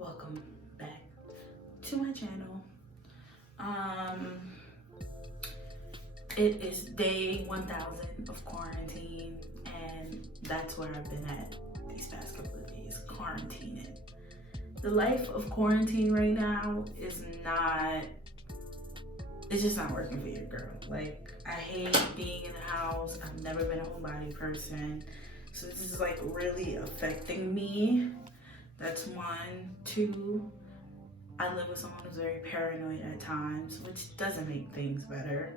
welcome back to my channel. It is day 1000 of quarantine, and that's where I've been at these past couple of days, quarantining. The life of quarantine right now is it's just not working for your girl. Like, I hate being in the house. I've never been a homebody person, so this is like really affecting me. That's one. Two, I live with someone who's very paranoid at times, which doesn't make things better.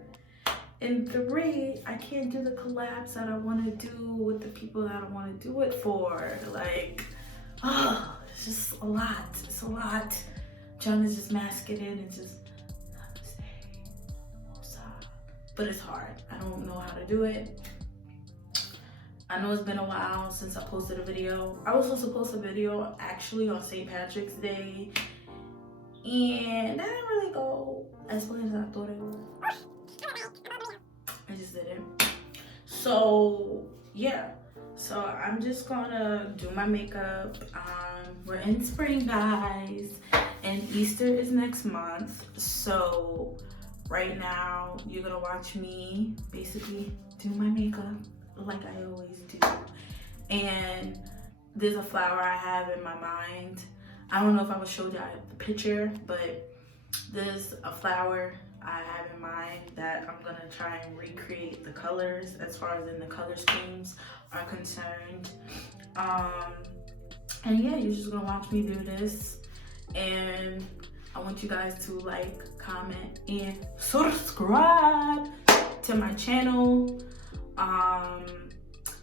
And three, I can't do the collabs that I want to do with the people that I want to do it for. Like, it's just a lot. It's a lot. Trying to just mask it in and just but it's hard. I don't know how to do it. I know it's been a while since I posted a video. I was supposed to post a video actually on St. Patrick's Day, and that didn't really go as planned as I thought it would. I just didn't. So yeah, so I'm just gonna do my makeup. We're in spring, guys, and Easter is next month. So right now, you're gonna watch me basically do my makeup like I always do. And there's a flower I have in my mind. I don't know if I would show y'all the picture, but there's a flower I have in mind that I'm gonna try and recreate the colors as far as in the color schemes are concerned. And yeah, you're just gonna watch me do this, and I want you guys to like, comment, and subscribe to my channel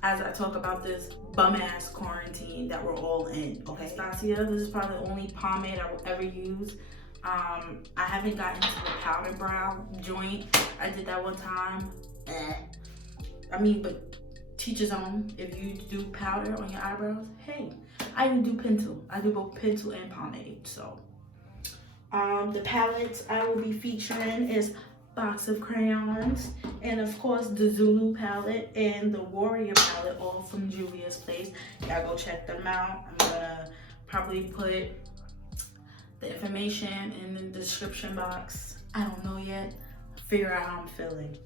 as I talk about this bum-ass quarantine that we're all in, okay? Stasia, this is probably the only pomade I will ever use. I haven't gotten into the powder brow joint. I did that one time. I mean, but teach his own. If you do powder on your eyebrows, hey, I even do pencil. I do both pencil and pomade, so. The palettes I will be featuring is Box of Crayons, and of course the Zulu palette and the Warrior palette, all from Julia's Place. Y'all go check them out. I'm gonna probably put the information in the description box. I don't know yet. Figure out how I'm feeling.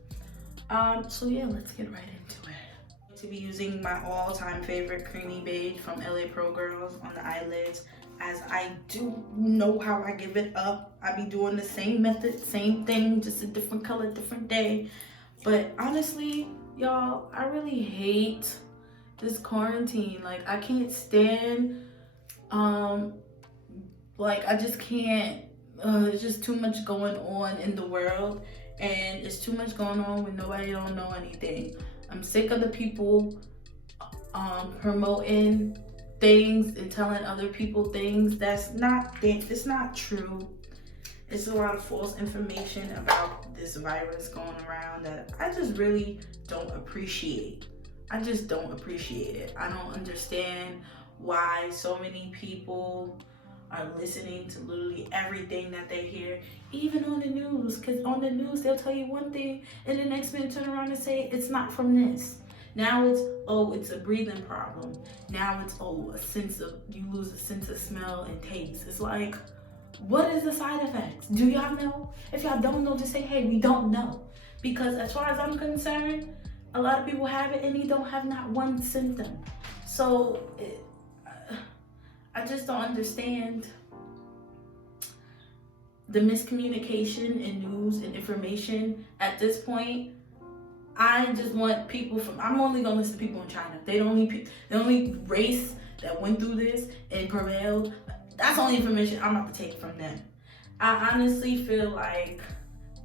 So yeah, let's get right into it. To be using my all-time favorite creamy beige from LA Pro Girls on the eyelids, as I do know how I give it up. I be doing the same method, same thing, just a different color, different day. But honestly, y'all, I really hate this quarantine. Like, I can't stand, like, I just can't, it's just too much going on in the world, and it's too much going on when nobody don't know anything. I'm sick of the people promoting things and telling other people things it's not true. It's a lot of false information about this virus going around that I just really don't appreciate. I just don't appreciate it. I don't understand why so many people are listening to literally everything that they hear, even on the news, because on the news they'll tell you one thing and the next minute turn around and say it's not from this. Now it's, oh, it's a breathing problem. Now it's, oh, you lose a sense of smell and taste. It's like, what is the side effects? Do y'all know? If y'all don't know, just say, hey, we don't know. Because as far as I'm concerned, a lot of people have it and they don't have not one symptom. So I just don't understand the miscommunication in news and information at this point. I just want people I'm only gonna listen to people in China. The only race that went through this and prevailed. That's the only information I'm about to take from them. I honestly feel like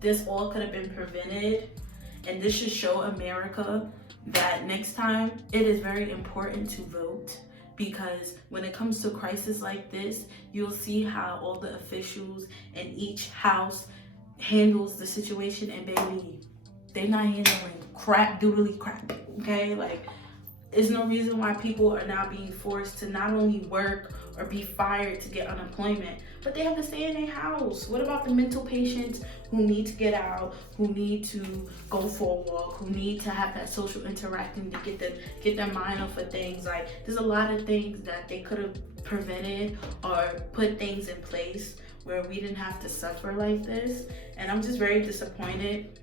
this all could have been prevented, and this should show America that next time it is very important to vote, because when it comes to crisis like this, you'll see how all the officials in each house handles the situation, and baby, they're not handling crap, doodly crap, okay? Like, There's no reason why people are now being forced to not only work or be fired to get unemployment, but they have to stay in their house. What about the mental patients who need to get out, who need to go for a walk, who need to have that social interacting to get their mind off of things? Like, there's a lot of things that they could have prevented or put things in place where we didn't have to suffer like this. And I'm just very disappointed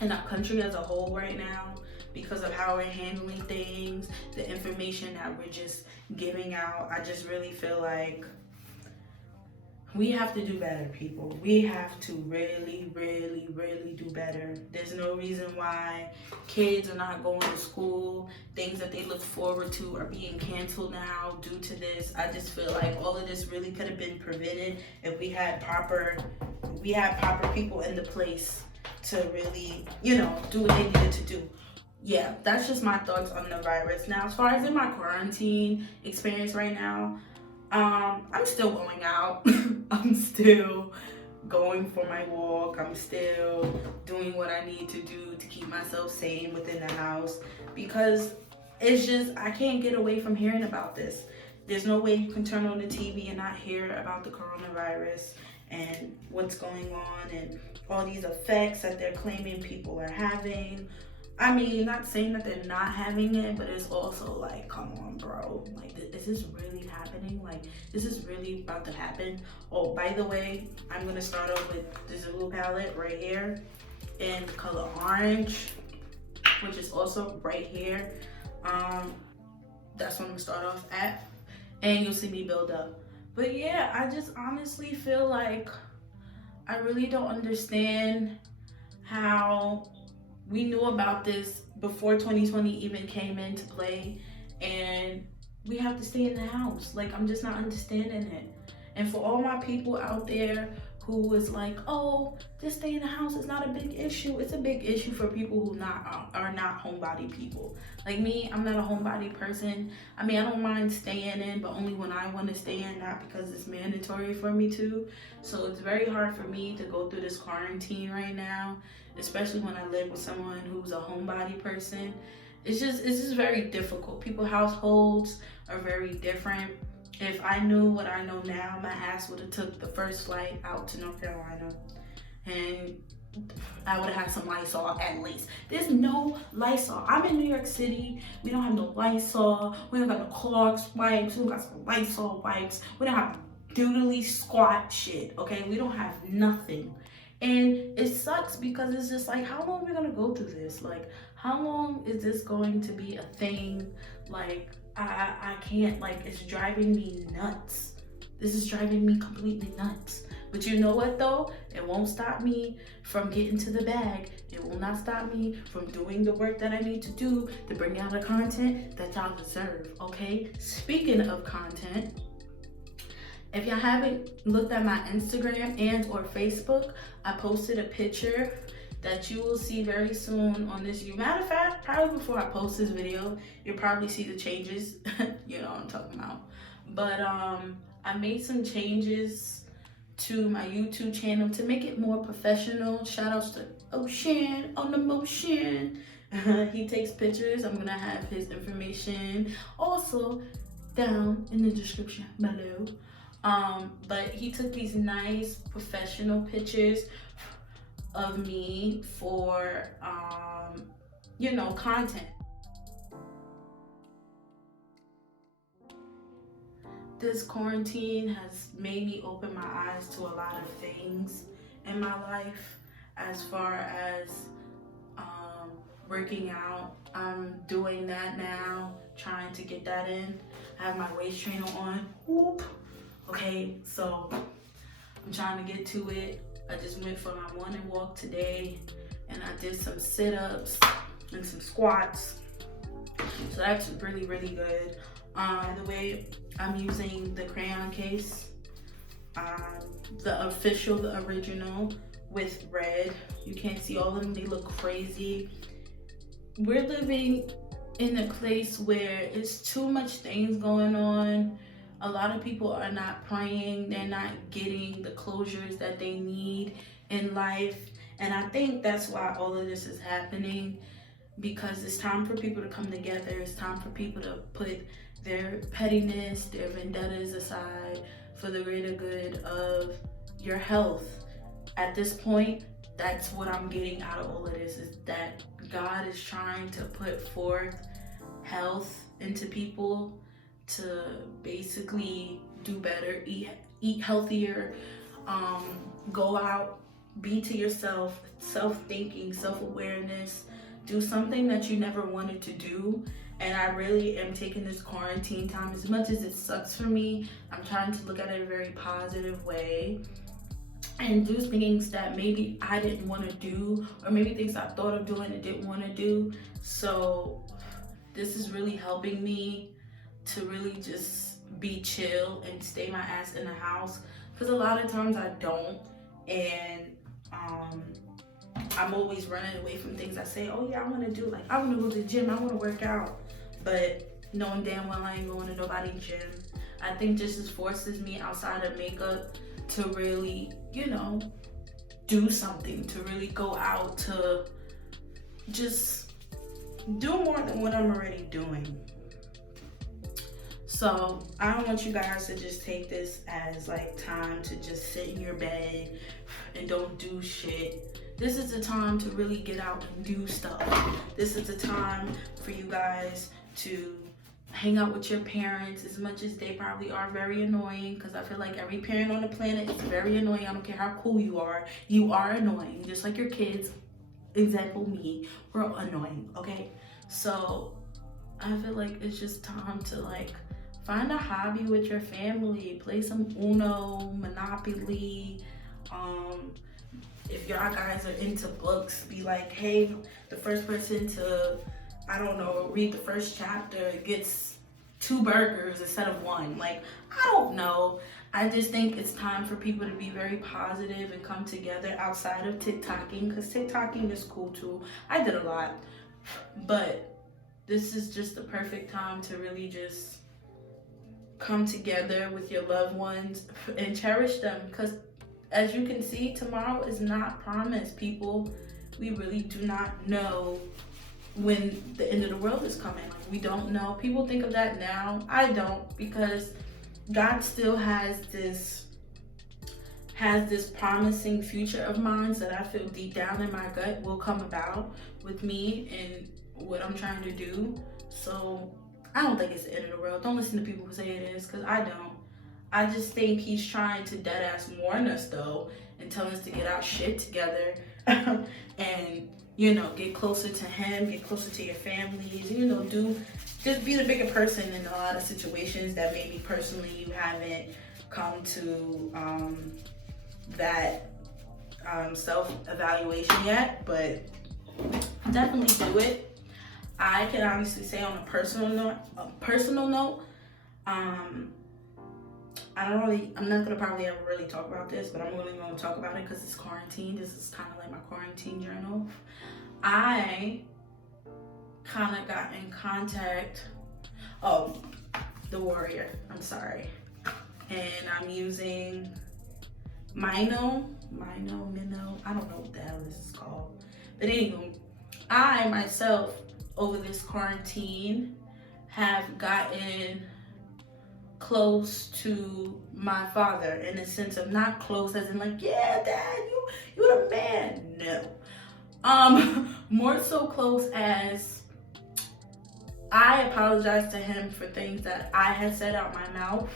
in our country as a whole right now because of how we're handling things, the information that we're just giving out. I just really feel like we have to do better, people. We have to really, really, really do better. There's no reason why kids are not going to school. Things that they look forward to are being canceled now due to this. I just feel like all of this really could have been prevented if we had proper people in the place to really, do what they needed to do. Yeah, that's just my thoughts on the virus. Now, as far as in my quarantine experience right now, I'm still going out. I'm still going for my walk. I'm still doing what I need to do to keep myself sane within the house because it's just, I can't get away from hearing about this. There's no way you can turn on the TV and not hear about the coronavirus and what's going on and all these effects that they're claiming people are having. I mean, not saying that they're not having it, but it's also like, come on, bro. Like, is this really happening? Like, this is really about to happen. Oh, by the way, I'm going to start off with this Zulu palette right here in color orange, which is also right here. That's what I'm going to start off at. And you'll see me build up. But yeah, I just honestly feel like I really don't understand how we knew about this before 2020 even came into play, and we have to stay in the house. Like, I'm just not understanding it. And for all my people out there who is like, oh, just stay in the house, it's not a big issue. It's a big issue for people who are not homebody people. Like me, I'm not a homebody person. I mean, I don't mind staying in, but only when I want to stay in, not because it's mandatory for me to. So it's very hard for me to go through this quarantine right now, especially when I live with someone who's a homebody person. It's just very difficult. People's households are very different. If I knew what I know now, my ass would have took the first flight out to North Carolina, and I would have had some Lysol at least. There's no Lysol. I'm in New York City. We don't have no Lysol. We don't got no Clorox wipes. We don't got some Lysol wipes. We don't have doodly squat shit, okay? We don't have nothing. And it sucks because it's just like, how long are we gonna go through this? Like, how long is this going to be a thing? Like, I can't, like, it's driving me nuts. This is driving me completely nuts. But you know what though? It won't stop me from getting to the bag. It will not stop me from doing the work that I need to do to bring out the content that y'all deserve, okay? Speaking of content, if y'all haven't looked at my Instagram and or Facebook, I posted a picture that you will see very soon on this. Matter of fact, probably before I post this video, you'll probably see the changes. You know what I'm talking about. But I made some changes to my YouTube channel to make it more professional. Shout outs to Ocean on the motion. He takes pictures. I'm gonna have his information also down in the description below. But he took these nice professional pictures of me for content. This quarantine has made me open my eyes to a lot of things in my life, as far as working out. I'm doing that now, trying to get that in. I have my waist trainer on. Whoop. Okay, so I'm trying to get to it. I just went for my morning walk today, and I did some sit-ups and some squats. So that's really, really good. By the way, I'm using the crayon case, the original with red. You can't see all of them, they look crazy. We're living in a place where it's too much things going on. A lot of people are not praying, they're not getting the closures that they need in life. And I think that's why all of this is happening. because it's time for people to come together. It's time for people to put their pettiness, their vendettas aside for the greater good of your health. At this point, that's what I'm getting out of all of this, is that God is trying to put forth health into people to basically do better, eat healthier, go out, be to yourself, self-thinking, self-awareness, do something that you never wanted to do. And I really am taking this quarantine time, as much as it sucks for me, I'm trying to look at it in a very positive way and do things that maybe I didn't want to do, or maybe things I thought of doing and didn't want to do. So this is really helping me to really just be chill and stay my ass in the house, because a lot of times I don't. And I'm always running away from things I say, oh yeah, I want to do. Like, I want to go to the gym, I want to work out, but knowing damn well I ain't going to nobody's gym. I think this just forces me outside of makeup to really, do something, to really go out, to just do more than what I'm already doing. So I don't want you guys to just take this as like time to just sit in your bed and don't do shit. This is the time to really get out and do stuff. This is the time for you guys to hang out with your parents, as much as they probably are very annoying, because I feel like every parent on the planet is very annoying. I don't care how cool you are annoying, just like your kids. Example, me, we're annoying, okay? So I feel like it's just time to like find a hobby with your family, play some Uno, Monopoly. If y'all guys are into books, be like, hey, the first person to, I don't know, read the first chapter gets 2 burgers instead of 1. Like, I don't know. I just think it's time for people to be very positive and come together outside of TikToking, because TikToking is cool too. I did a lot, but this is just the perfect time to really just come together with your loved ones and cherish them, because as you can see, tomorrow is not promised, people. We really do not know when the end of the world is coming. Like, we don't know. People think of that now. I don't, because God still has this promising future of mine that I feel deep down in my gut will come about with me and what I'm trying to do. So I don't think it's the end of the world. Don't listen to people who say it is, because I don't. I just think he's trying to dead ass warn us though, and tell us to get our shit together and get closer to him, get closer to your families, just be the bigger person in a lot of situations that maybe personally you haven't come to that self-evaluation yet, but definitely do it. I can honestly say on a personal note, I'm not gonna probably ever really talk about this, but I'm really gonna talk about it because it's quarantine. This is kind of like my quarantine journal. I kind of got in contact, the Warrior, I'm sorry. And I'm using Minnow, I don't know what the hell this is called. But anyway, I myself, over this quarantine, have gotten close to my father, in a sense of not close as in like, yeah, Dad, you the man. No. More so close as I apologize to him for things that I had said out my mouth.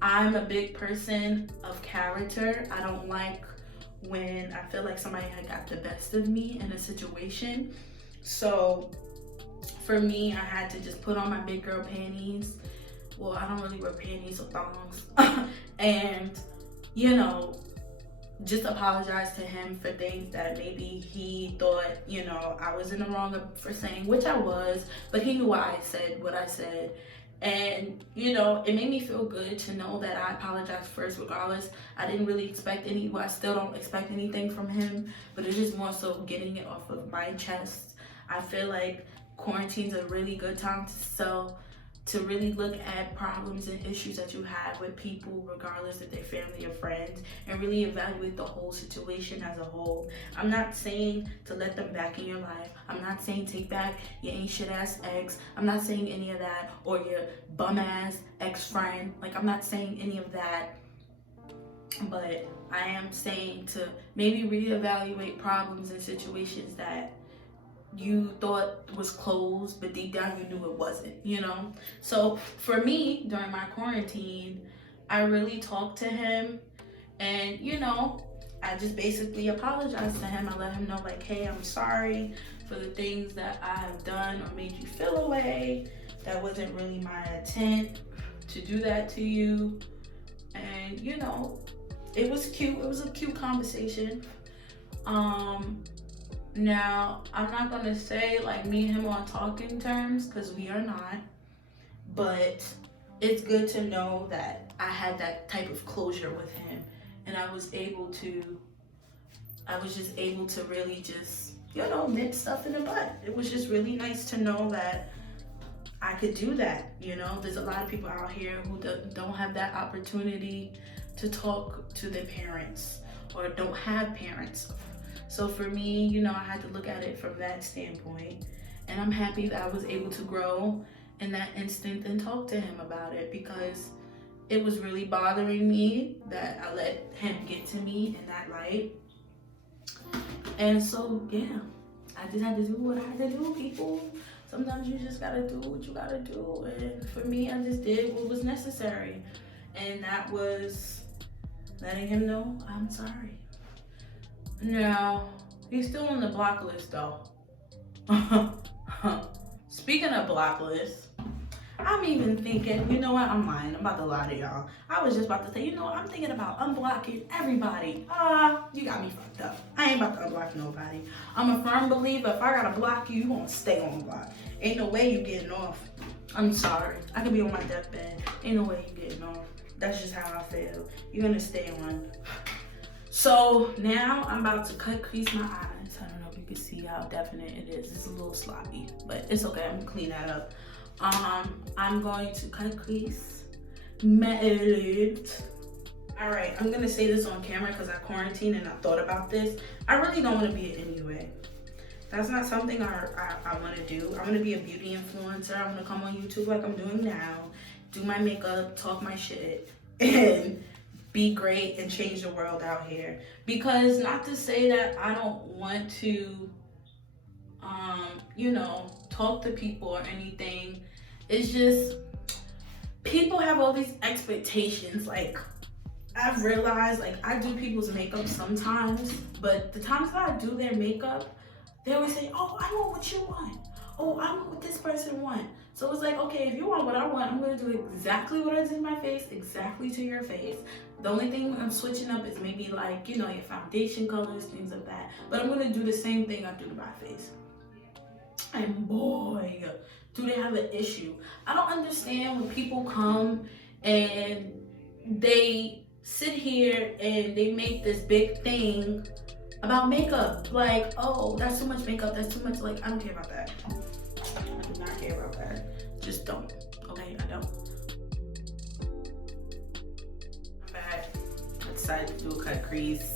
I'm a big person of character. I don't like when I feel like somebody had got the best of me in a situation. So for me, I had to just put on my big girl panties. Well, I don't really wear panties or thongs. And, just apologize to him for things that maybe he thought, I was in the wrong for saying, which I was, but he knew why I said what I said. And, it made me feel good to know that I apologized first regardless. I didn't really expect I still don't expect anything from him, but it's just more so getting it off of my chest. I feel like quarantine's a really good time to really look at problems and issues that you have with people, regardless if they're family or friends, and really evaluate the whole situation as a whole. I'm not saying to let them back in your life. I'm not saying take back your ain't shit ass ex. I'm not saying any of that, or your bum ass ex-friend. Like, I'm not saying any of that. But I am saying to maybe reevaluate problems and situations that you thought was closed, but deep down you knew it wasn't, you know? So for me, during my quarantine, I really talked to him, and, you know, I just basically apologized to him. I let him know, like, hey, I'm sorry for the things that I have done or made you feel away. That wasn't really my intent to do that to you. And, you know, it was cute. It was a cute conversation. Now, I'm not gonna say like me and him on talking terms, because we are not, but it's good to know that I had that type of closure with him, and I was just able to really just, you know, nip stuff in the butt. It was just really nice to know that I could do that, you know? There's a lot of people out here who don't have that opportunity to talk to their parents, or don't have parents. So for me, you know, I had to look at it from that standpoint, and I'm happy that I was able to grow in that instant and talk to him about it, because it was really bothering me that I let him get to me in that light. And so, yeah, I just had to do what I had to do, people. Sometimes you just gotta do what you gotta do. And for me, I just did what was necessary. And that was letting him know I'm sorry. Now, he's still on the block list though. Speaking of block list, I'm even thinking, you know what, I'm lying. I'm about to lie to y'all. I was just about to say, you know what, I'm thinking about unblocking everybody. You got me fucked up. I ain't about to unblock nobody. I'm a firm believer, if I gotta block you, you gonna stay on block. Ain't no way you getting off. I'm sorry. I could be on my deathbed. Ain't no way you getting off. That's just how I feel. You're gonna stay on. So now I'm about to cut crease my eyes. I don't know if you can see how definite it is. It's a little sloppy, but it's okay. I'm gonna clean that up. I'm going to cut crease my eyelids. All right, I'm gonna say this on camera because I quarantined and I thought about this. I really don't want to be it anyway. That's not something I want to do. I want to be a beauty influencer. I want to come on YouTube like I'm doing now, do my makeup, talk my shit, and be great and change the world out here. Because not to say that I don't want to, you know, talk to people or anything. It's just people have all these expectations. Like, I've realized, like, I do people's makeup sometimes, but the times that I do their makeup, they always say, oh, I want what you want. Oh, I want what this person want. So it's like, okay, if you want what I want, I'm gonna do exactly what I did in my face, exactly to your face. The only thing I'm switching up is maybe like, you know, your foundation colors, things like that. But I'm gonna do the same thing I do to my face. And boy, do they have an issue. I don't understand when people come and they sit here and they make this big thing about makeup. Like, oh, that's too much makeup, that's too much. Like, I don't care about that. I do not care about that. Just don't. Okay, I don't. I'm back. I decided to do a cut crease.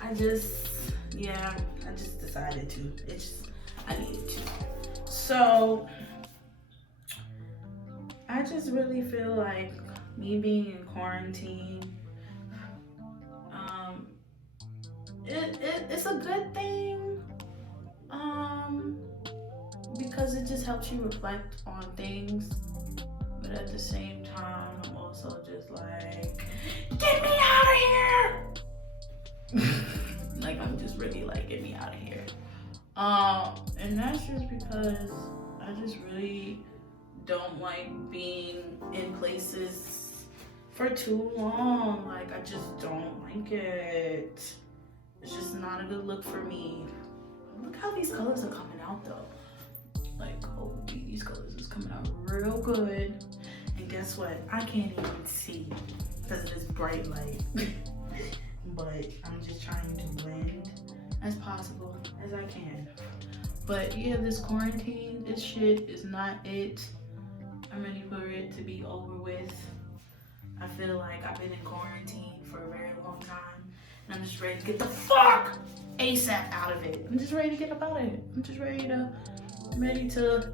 I just decided to. I needed to. So, I just really feel like me being in quarantine, it's a good thing, because it just helps you reflect on things, but at the same time, I'm also just like, get me out of here! Like, I'm just really like, get me out of here. And that's just because I just really don't like being in places for too long. Like, I just don't like it. It's just not a good look for me. Look how these colors are coming out though. Like, oh, these colors is coming out real good. And guess what? I can't even see because of this bright light. But I'm just trying to blend as possible as I can. But yeah, this quarantine, this shit is not it. I'm ready for it to be over with. I feel like I've been in quarantine for a very long time, and I'm just ready to get the fuck ASAP out of it. I'm just ready to get up out of it. I'm just ready to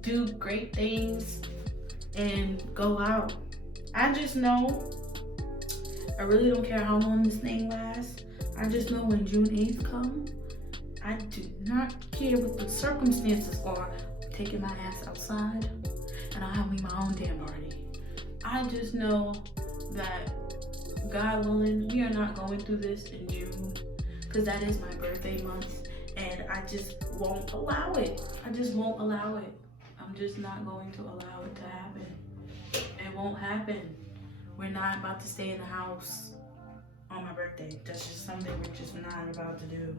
do great things and go out. I just know I really don't care how long this thing lasts. I just know when June 8th comes, I do not care what the circumstances are. I'm taking my ass outside and I'll have me my own damn party. I just know that, God willing, we are not going through this in June, because that is my birthday month, and I just won't allow it. I just won't allow it. I'm just not going to allow it to happen. It won't happen. We're not about to stay in the house on my birthday. That's just something we're just not about to do.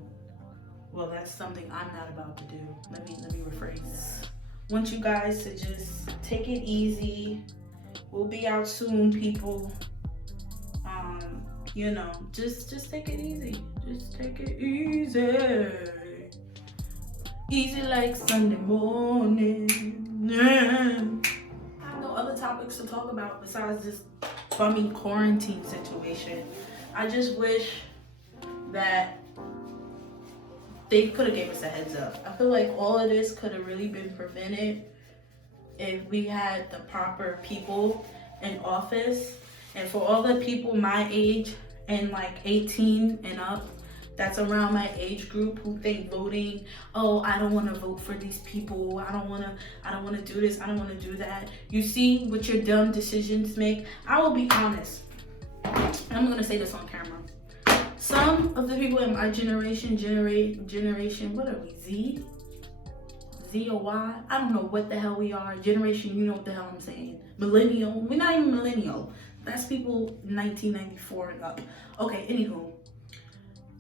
Well, that's something I'm not about to do. Let me rephrase that. Want you guys to just take it easy. We'll be out soon, people. You know, just take it easy. Just take it easy. Easy like Sunday morning. I have no other topics to talk about besides this bummy quarantine situation. I just wish that they could have gave us a heads up. I feel like all of this could have really been prevented if we had the proper people in office. And for all the people my age and like 18 and up, that's around my age group, who think voting, oh, I don't want to vote for these people, I don't want to do this, I don't want to do that. You see what your dumb decisions make? I will be honest. I'm going to say this on camera. Some of the people in my generation, what are we, Z or Y? I don't know what the hell we are. Generation, you know what the hell I'm saying. Millennial. We're not even millennial. That's people 1994 and up. Okay, anywho.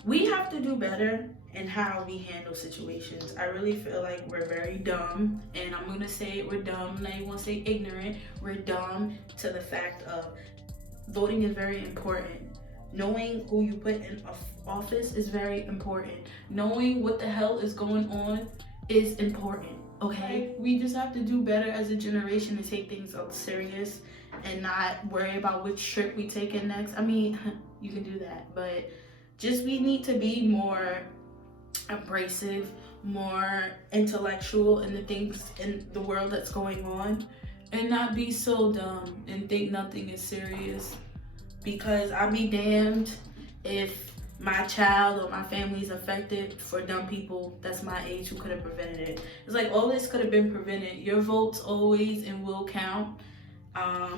We have to do better in how we handle situations. I really feel like we're very dumb, and I'm gonna say it, we're dumb. I'm not even gonna say ignorant. We're dumb to the fact of voting is very important. Knowing who you put in office is very important. Knowing what the hell is going on is important, okay? We just have to do better as a generation and take things up serious and not worry about which trip we take in next. I mean, you can do that, but just we need to be more abrasive, more intellectual in the things in the world that's going on, and not be so dumb and think nothing is serious. Because I'll be damned if my child or my family is affected for dumb people that's my age who could have prevented it. It's like all this could have been prevented. Your votes always and will count.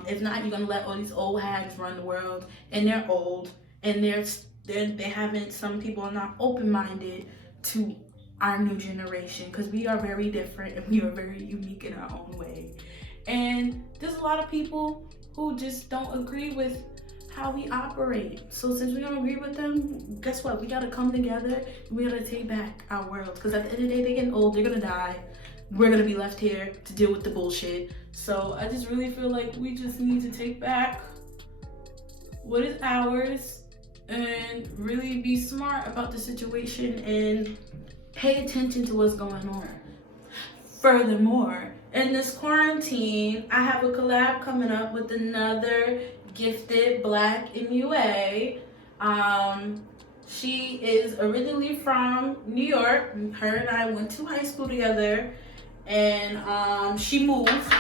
If not, you're gonna let all these old hags run the world, and they're old, and they haven't. Some people are not open-minded to our new generation, because we are very different and we are very unique in our own way. And there's a lot of people who just don't agree with how we operate. So since we don't agree with them, guess what? We gotta come together. We gotta take back our world, because at the end of the day, they're getting old. They're gonna die. We're gonna be left here to deal with the bullshit. So I just really feel like we just need to take back what is ours and really be smart about the situation and pay attention to what's going on. Furthermore, in this quarantine, I have a collab coming up with another gifted Black MUA. She is originally from New York. Her and I went to high school together, and she moved,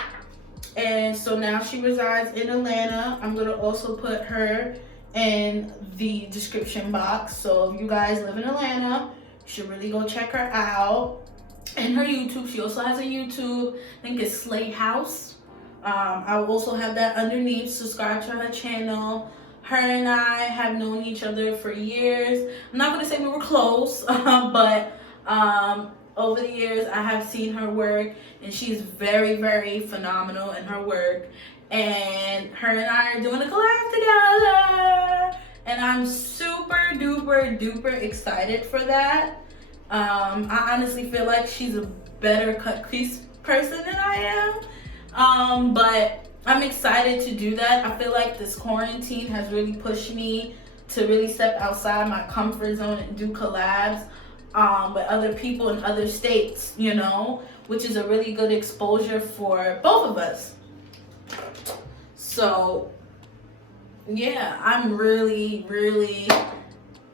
and so now she resides in Atlanta. I'm gonna also put her in the description box, so if you guys live in Atlanta, you should really go check her out. And her YouTube, she also has a YouTube, I think it's Slay House. I will also have that underneath. Subscribe to her channel. Her and I have known each other for years. I'm not gonna say we were close, but over the years I have seen her work, and she's very, very phenomenal in her work. And her and I are doing a collab together, and I'm super duper excited for that. I honestly feel like she's a better cut crease person than I am, but I'm excited to do that. I feel like this quarantine has really pushed me to really step outside my comfort zone and do collabs with other people in other states, you know, which is a really good exposure for both of us. So yeah, I'm really, really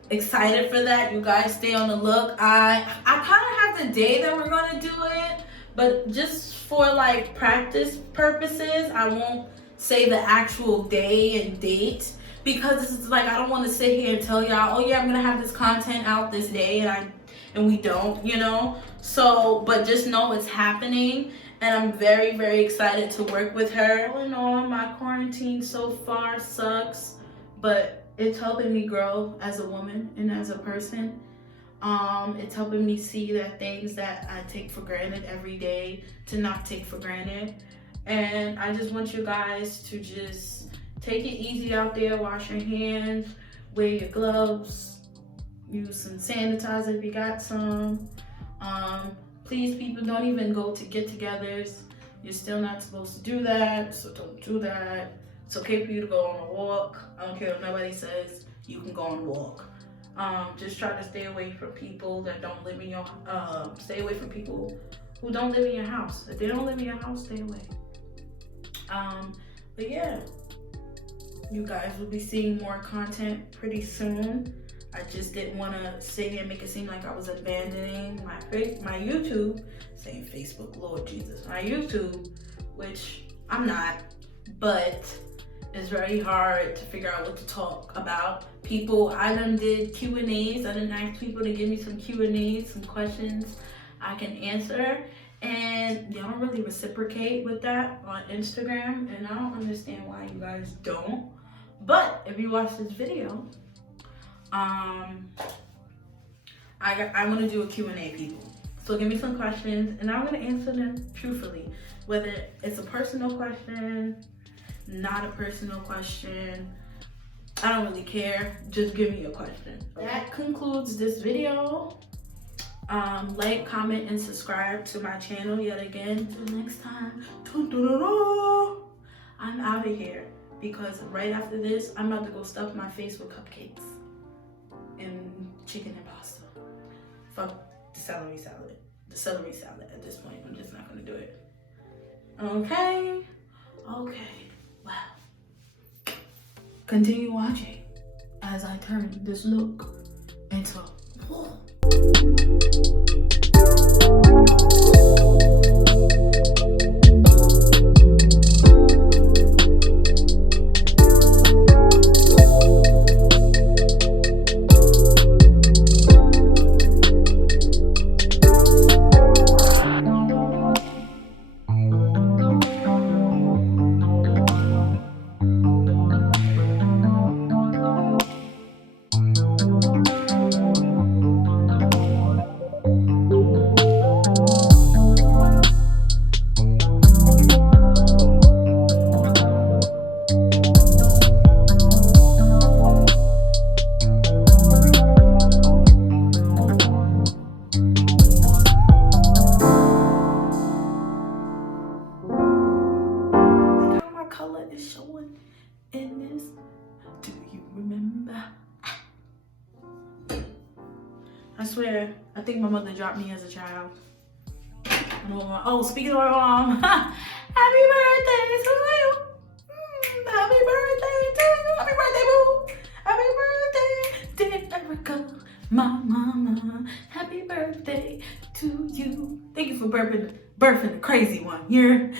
excited for that. You guys stay on the look. I kind of have the day that we're gonna do it, but just for like practice purposes, I won't say the actual day and date, because it's like I don't want to sit here and tell y'all, oh yeah, I'm gonna have this content out this day, and we don't, you know. So, but just know it's happening, and I'm very, very excited to work with her. All in all, my quarantine so far sucks, but it's helping me grow as a woman and as a person. It's helping me see that things that I take for granted every day to not take for granted. And I just want you guys to just take it easy out there, wash your hands, wear your gloves, use some sanitizer if you got some. Please, people, don't even go to get-togethers. You're still not supposed to do that, so don't do that. It's okay for you to go on a walk. I don't care what nobody says, you can go on a walk. Just try to stay away from people that don't live in your, stay away from people who don't live in your house. If they don't live in your house, stay away. But yeah, you guys will be seeing more content pretty soon. I just didn't want to sit here and make it seem like I was abandoning my YouTube, saying Facebook, Lord Jesus, my YouTube, which I'm not, but it's very hard to figure out what to talk about. I done did Q&As. I done asked people to give me some Q&As, some questions I can answer, and y'all don't really reciprocate with that on Instagram, and I don't understand why you guys don't. But if you watch this video, I want to do a Q&A, people. So give me some questions, and I'm going to answer them truthfully. Whether it's a personal question, not a personal question, I don't really care. Just give me a question. That concludes this video. Like, comment, and subscribe to my channel yet again. Until next time, I'm out of here, because right after this, I'm about to go stuff my face with cupcakes and chicken and pasta. Fuck the celery salad. The celery salad at this point. I'm just not gonna do it. Okay. Well, continue watching as I turn this look into wool. Color is showing in this. Do you remember? I swear, I think my mother dropped me as a child. Oh, speaking of my mom, happy birthday to you. Happy birthday to you. Happy birthday, boo. Happy birthday, dear Erica, my mama. Happy birthday to you. Thank you for birthing a crazy one here.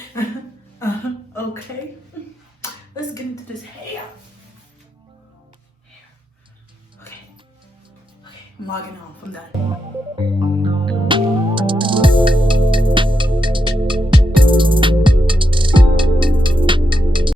Okay, let's get into this hair. Okay, I'm logging off. I'm done.